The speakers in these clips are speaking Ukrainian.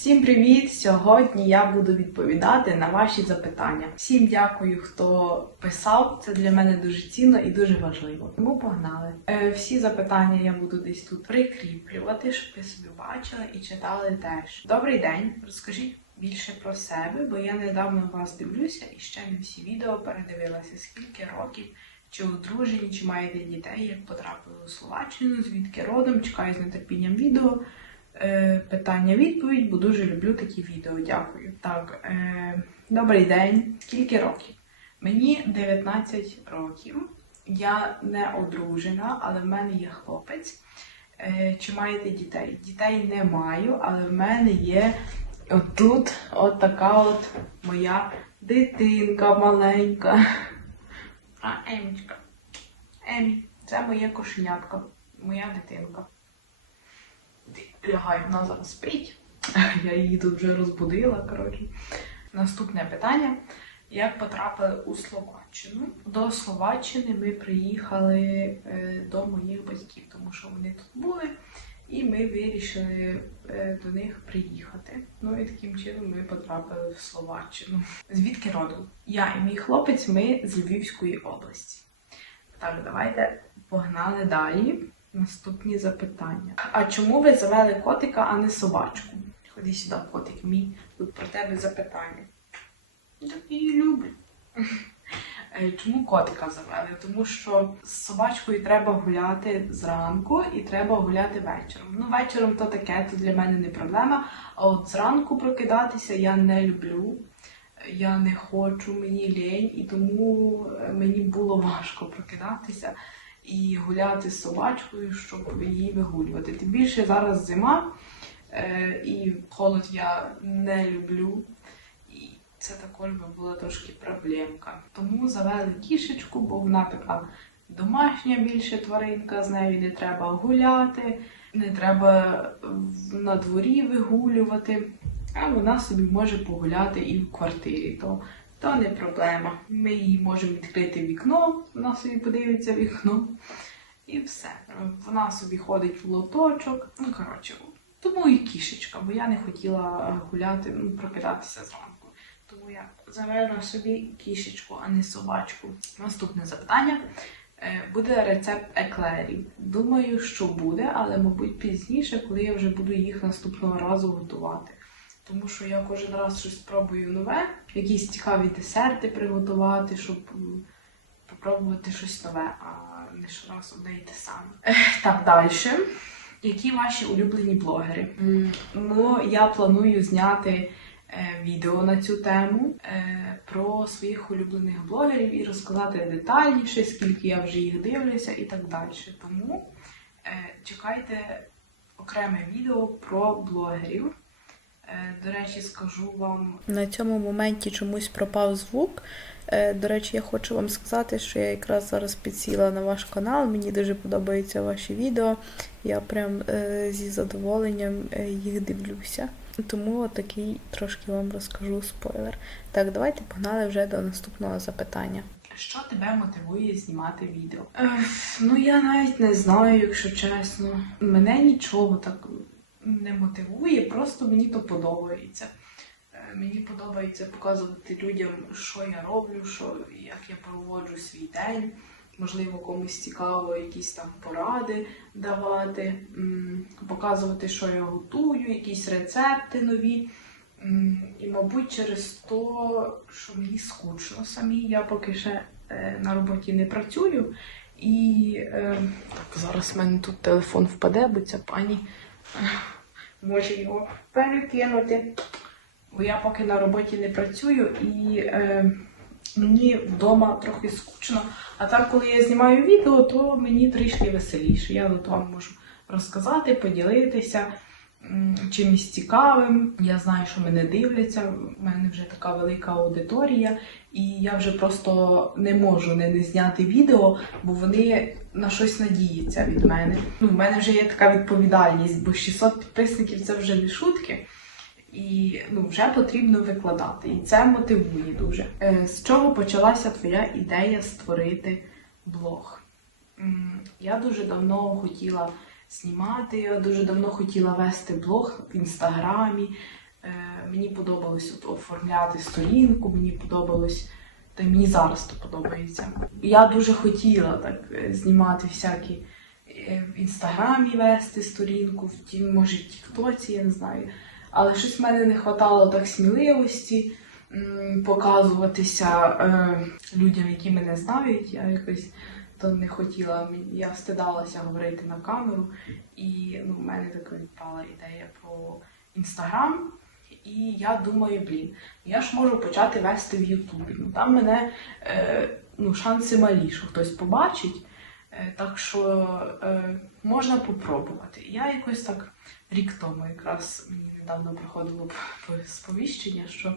Всім привіт! Сьогодні я буду відповідати на ваші запитання. Всім дякую, хто писав. Це для мене дуже цінно і дуже важливо. Тому погнали. Е, всі запитання я буду десь тут прикріплювати, щоб ви собі бачили і читали теж. Добрий день! Розкажіть більше про себе, бо я недавно вас дивлюся і ще не всі відео передивилася. Скільки років? Чи одружені, чи маєте дітей, як потрапили у Словаччину, звідки родом, чекаю з нетерпінням відео. Е, питання відповідь, бо дуже люблю такі відео. Дякую. Так, е, добрий день. Скільки років? Мені 19 років. Я не одружена, але в мене є хлопець. Е, чи маєте дітей? Дітей не маю, але в мене є отут от така от моя дитинка маленька. А, Емічка. Емі, це моє кошенятко, моя дитинка. Лягай, вона зараз спить. Я її тут вже розбудила. Коротше. Наступне питання. Як потрапили у Словаччину? До Словаччини ми приїхали е, до моїх батьків, тому що вони тут були, і ми вирішили е, до них приїхати. Ну і таким чином ми потрапили в Словаччину. Звідки родом? Я і мій хлопець, ми з Львівської області. Так, давайте погнали далі. Наступні запитання. А чому ви завели котика, а не собачку? Ходи сюди, котик мій. Тут про тебе запитання. Так її люблю. Е, Чому котика завели? Тому що з собачкою треба гуляти зранку і треба гуляти вечором. Ну, вечором то таке, то для мене не проблема. А от зранку прокидатися я не люблю. Я не хочу, мені лінь, і тому е, мені було важко прокидатися і гуляти з собачкою, щоб її вигулювати. Тим більше зараз зима, е, і холод я не люблю. І це також би була трошки проблемка. Тому завели кішечку, бо вона така домашня більше тваринка, з нею не треба гуляти, не треба на дворі вигулювати. А вона собі може погуляти і в квартирі. То то не проблема. Ми їй можемо відкрити вікно, вона собі подивиться вікно. І все. Вона собі ходить в лоточок. Ну, коротше, тому і кішечка, бо я не хотіла гуляти, ну, прокидатися зранку. Тому я завела собі кішечку, а не собачку. Наступне запитання. Е, Буде рецепт еклерів. Думаю, що буде, але, мабуть, пізніше, коли я вже буду їх наступного разу готувати. Тому що я кожен раз щось спробую нове, якісь цікаві десерти приготувати, щоб м, попробувати щось нове, а не щораз одне і те саме. Так, далі. Які ваші улюблені блогери? Ну, я планую зняти е, відео на цю тему е, про своїх улюблених блогерів і розказати детальніше, скільки я вже їх дивлюся і так далі. Тому е, чекайте окреме відео про блогерів. Е, До речі, скажу вам. На цьому моменті чомусь пропав звук. Е, До речі, я хочу вам сказати, що я якраз зараз підсіла на ваш канал. Мені дуже подобаються ваші відео. Я прям е, зі задоволенням їх дивлюся. Тому такий трошки вам розкажу спойлер. Так, давайте погнали вже до наступного запитання. Що тебе мотивує знімати відео? Ех, ну я навіть не знаю, якщо чесно. Мене нічого так не мотивує, просто мені то подобається. Е, Мені подобається показувати людям, що я роблю, що, як я проводжу свій день. Можливо, комусь цікаво якісь там поради давати, показувати, що я готую, якісь рецепти нові. І, мабуть, через то, що мені скучно самі, я поки ще е, на роботі не працюю. І е, так, зараз в мене тут телефон впаде, бо ця пані може його перекинути. Бо я поки на роботі не працюю і е, мені вдома трохи скучно. А так, коли я знімаю відео, то мені трішки веселіше. Я от вам можу розказати, поділитися чимось цікавим. Я знаю, що мене дивляться. У мене вже така велика аудиторія, і я вже просто не можу не, не зняти відео, бо вони на щось надіються від мене. Ну, в мене вже є така відповідальність, бо 600 підписників це вже не шутки. І ну, вже потрібно викладати. І це мотивує дуже. Е, з чого почалася твоя ідея створити блог? Я дуже давно хотіла знімати, я дуже давно хотіла вести блог в інстаграмі. Е, мені подобалось от оформляти сторінку, мені подобалось, та й мені зараз то подобається. Я дуже хотіла так е, знімати всякі е, в інстаграмі вести сторінку, в тім, може, в Тіктоці, я не знаю. Але щось в мене не вистачало так сміливості показуватися людям, які мене знають. Я якось то не хотіла, я встидалася говорити на камеру. І ну, в мене така відпала ідея про інстаграм. І я думаю, блін, я ж можу почати вести в Ютубі. Ну там мене е, ну, шанси малі, що хтось побачить. Е, так що е, можна попробувати. Я якось так рік тому, якраз мені недавно приходило сповіщення, що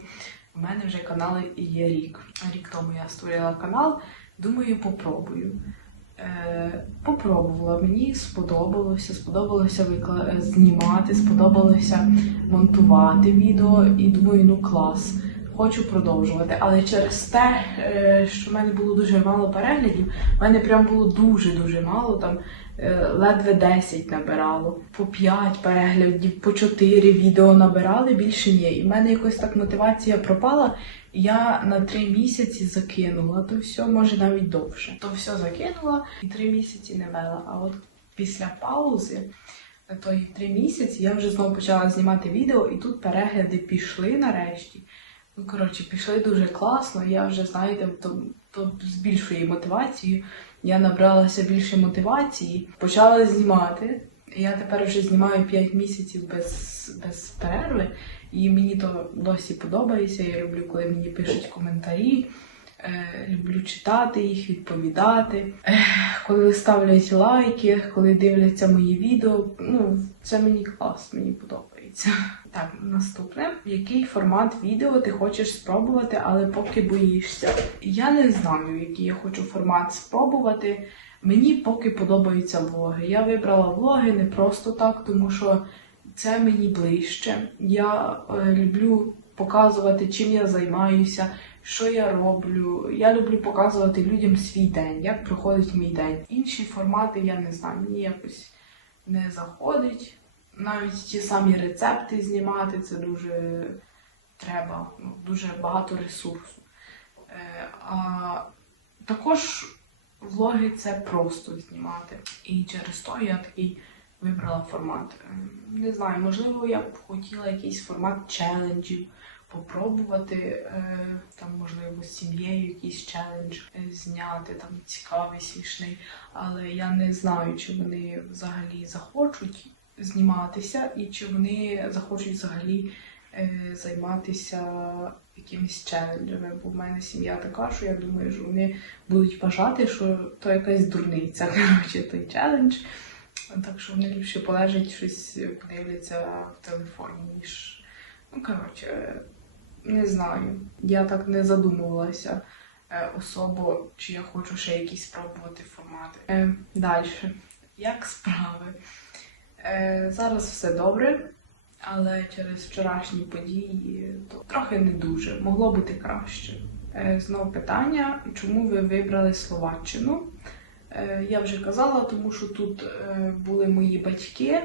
в мене вже канали є рік. Рік тому я створила канал. Думаю, попробую. Е, попробувала, мені сподобалося, сподобалося викла... е, знімати, сподобалося монтувати відео і думаю, ну клас, хочу продовжувати. Але через те, е, що в мене було дуже мало переглядів, в мене прям було дуже-дуже мало, там ледве 10 набирало, по 5 переглядів, по 4 відео набирали, більше ні. І в мене якось так мотивація пропала. Я на 3 місяці закинула то все, може навіть довше. То все закинула і 3 місяці не вела. А от після паузи тої три місяці я вже знову почала знімати відео, і тут перегляди пішли нарешті. Ну, коротше, пішли дуже класно. Я вже, знаєте, то, то з більшою мотивацією. Я набралася більше мотивації, почала знімати. Я тепер вже знімаю 5 місяців без, без перерви, і мені то досі подобається. Я люблю, коли мені пишуть коментарі. Е, люблю читати їх, відповідати. Е, коли ставлять лайки, коли дивляться мої відео. Ну, це мені клас, мені подобається. Так, наступне. Який формат відео ти хочеш спробувати, але поки боїшся? Я не знаю, який я хочу формат спробувати. Мені поки подобаються влоги. Я вибрала влоги не просто так, тому що це мені ближче. Я е, люблю показувати, чим я займаюся, що я роблю. Я люблю показувати людям свій день, як проходить мій день. Інші формати я не знаю, мені якось не заходить. Навіть ті самі рецепти знімати це дуже треба, ну, дуже багато ресурсу. Е, а також влоги це просто знімати. І через то я такий вибрала формат. Е, Не знаю, можливо, я б хотіла якийсь формат челенджів попробувати, е, там, можливо, з сім'єю якийсь челендж зняти, там цікавий, смішний. Але я не знаю, чи вони взагалі захочуть зніматися, і чи вони захочуть взагалі е, займатися якимись челенджами. Бо в мене сім'я така, що я думаю, що вони будуть вважати, що то якась дурниця, коротше, той челендж. Так що вони ліпше полежать щось, подивляться в телефоні, ніж. Ну, коротше, не знаю. Я так не задумувалася е, особо, чи я хочу ще якісь спробувати формати. Е, Далі. Як справи? Е, зараз все добре, але через вчорашні події то трохи не дуже. Могло бути краще. Е, знову питання: чому ви вибрали Словаччину? Е, Я вже казала, тому що тут е, були мої батьки,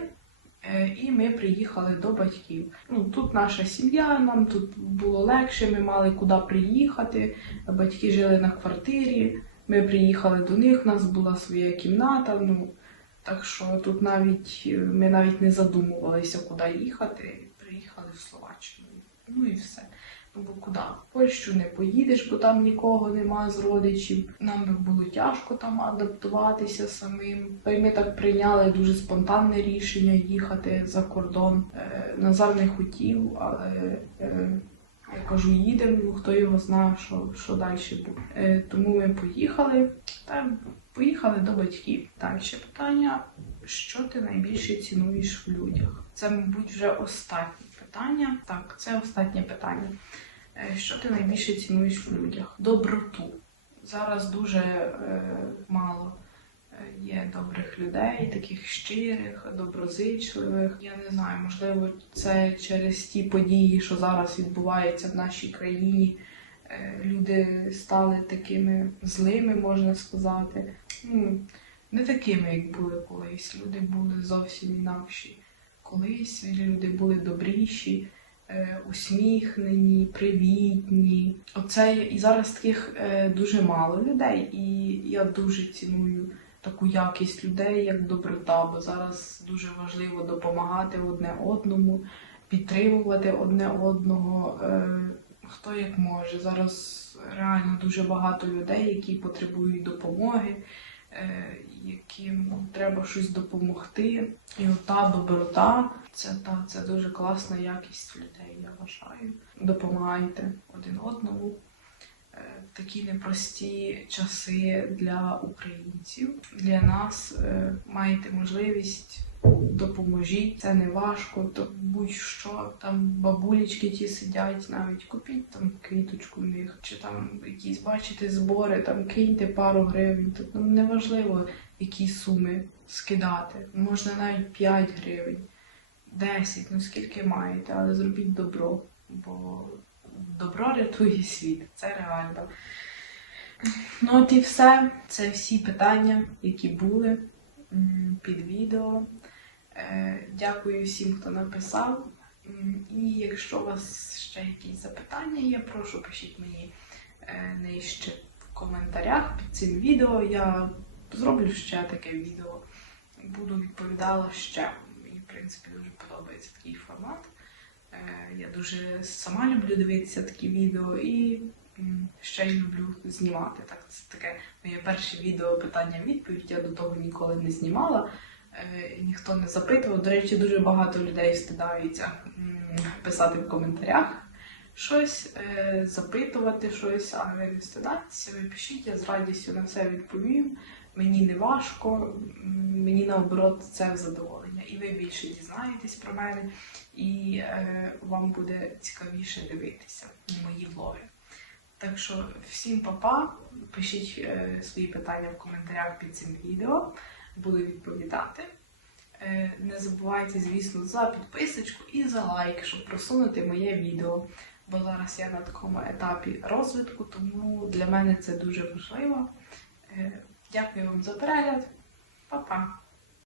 е, і ми приїхали до батьків. Ну, тут наша сім'я, нам тут було легше, ми мали куди приїхати. Батьки жили на квартирі, ми приїхали до них, у нас була своя кімната. Ну, так що тут навіть е, ми навіть не задумувалися, куди їхати. Приїхали в Словаччину. Ну і все. Ну бо куди? В Польщу не поїдеш, бо там нікого нема з родичів. Нам би було тяжко там адаптуватися самим. Та й ми так прийняли дуже спонтанне рішення їхати за кордон. Е, Назар не хотів, але е, я кажу, їдемо, хто його знає, що, що далі буде. Е, тому ми поїхали та поїхали до батьків. Далі питання: що ти найбільше цінуєш в людях? Це, мабуть, вже останнє питання. Так, це останнє питання. Е, Що ти найбільше цінуєш в людях? Доброту. Зараз дуже е, мало є добрих людей, таких щирих, доброзичливих. Я не знаю, можливо, це через ті події, що зараз відбуваються в нашій країні. Е, люди стали такими злими, можна сказати. Ну, не такими, як були колись. Люди були зовсім інакші. Колись люди були добріші, е, усміхнені, привітні. Оце і зараз таких е, дуже мало людей, і я дуже ціную таку якість людей, як доброта, бо зараз дуже важливо допомагати одне одному, підтримувати одне одного. Е, хто як може. Зараз реально дуже багато людей, які потребують допомоги, е, яким треба щось допомогти. І ота доброта це та це дуже класна якість людей, я вважаю. Допомагайте один одному. Такі непрості часи для українців. Для нас е, маєте можливість допоможіть. Це не важко, то будь-що там бабулечки ті сидять, навіть купіть там квіточку в них, чи там якісь бачите збори, там киньте пару гривень. Тут ну, неважливо, які суми скидати. Можна навіть 5 гривень, 10, ну скільки маєте, але зробіть добро, бо добро рятує світ. Це реально. Ну от і все. Це всі питання, які були під відео. Е, Дякую всім, хто написав. І якщо у вас ще якісь запитання є, прошу пишіть мені е, нижче в коментарях під цим відео. Я зроблю ще таке відео. Буду відповідала ще. Мені, в принципі, дуже подобається такий формат. Е, Я дуже сама люблю дивитися такі відео і ще й люблю знімати. Так, це таке моє перше відео питання-відповідь. Я до того ніколи не знімала. Е, Ніхто не запитував. До речі, дуже багато людей стидаються писати в коментарях щось, е, запитувати щось, а ви не стидайтеся, ви пишіть, я з радістю на все відповім. Мені не важко, мені наоборот це задоволення. І ви більше дізнаєтесь про мене, і е, вам буде цікавіше дивитися мої влоги. Так що всім па-па, пишіть е, свої питання в коментарях під цим відео, буду відповідати. Е, не забувайте, звісно, за підписочку і за лайк, щоб просунути моє відео. Бо зараз я на такому етапі розвитку, тому для мене це дуже важливо. Е, Дякую вам за перегляд. Па-па!